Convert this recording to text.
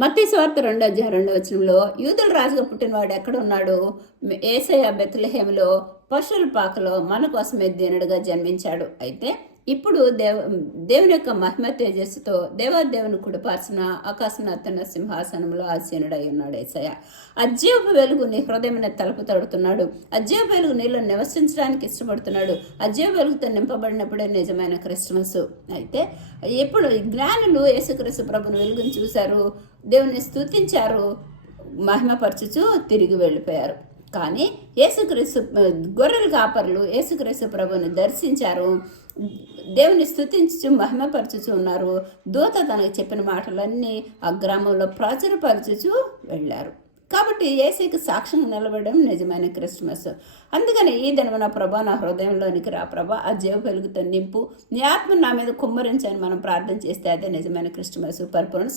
మత్తయి సువార్త 2:2 యూదుల రాజుగా పుట్టినవాడు ఎక్కడున్నాడు? యేసయ్య బెత్లెహేములో పశువుల పాకలో మన కోసమే దీనుడుగా జన్మించాడు. అయితే ఇప్పుడు దేవుని యొక్క మహిమ తేజస్సుతో దేవాదేవుని కుడిపార్చిన ఆకాశనాథన సింహాసనంలో ఆసీనుడై ఉన్నాడు యేసయ్య. అజ్జీవపు వెలుగు నీ హృదయం తలుపు తడుతున్నాడు. అజ్జీవ వెలుగు నీలో నివసించడానికి ఇష్టపడుతున్నాడు. అజ్జీవ వెలుగుతో నింపబడినప్పుడే నిజమైన క్రిస్మస్. అయితే ఇప్పుడు జ్ఞానులు యేసుక్రీస్తు ప్రభుని వెలుగుని చూశారు, దేవుని స్తుతించారు, మహిమపరచుచు తిరిగి వెళ్ళిపోయారు. కానీ యేసుక్రీస్తు గొర్రెల కాపర్లు యేసుక్రీస్తు ప్రభుని దర్శించారు, దేవుని స్తుతించు మహిమపరచుచు ఉన్నారు. దూత తనకు చెప్పిన మాటలన్నీ ఆ గ్రామంలో ప్రచురపరచుచు వెళ్ళారు. కాబట్టి యేసుకి సాక్ష్యంగా నిలబడడం నిజమైన క్రిస్మస్. అందుకని ఈ దినమున ప్రభా నా హృదయంలోనికి రా ప్రభా, ఆ జీవ వెలుగుతో నింపు, నీ ఆత్మ నా మీద కుమ్మరించని మనం ప్రార్థన చేస్తే అదే నిజమైన క్రిస్మస్ పరిపూర్ణ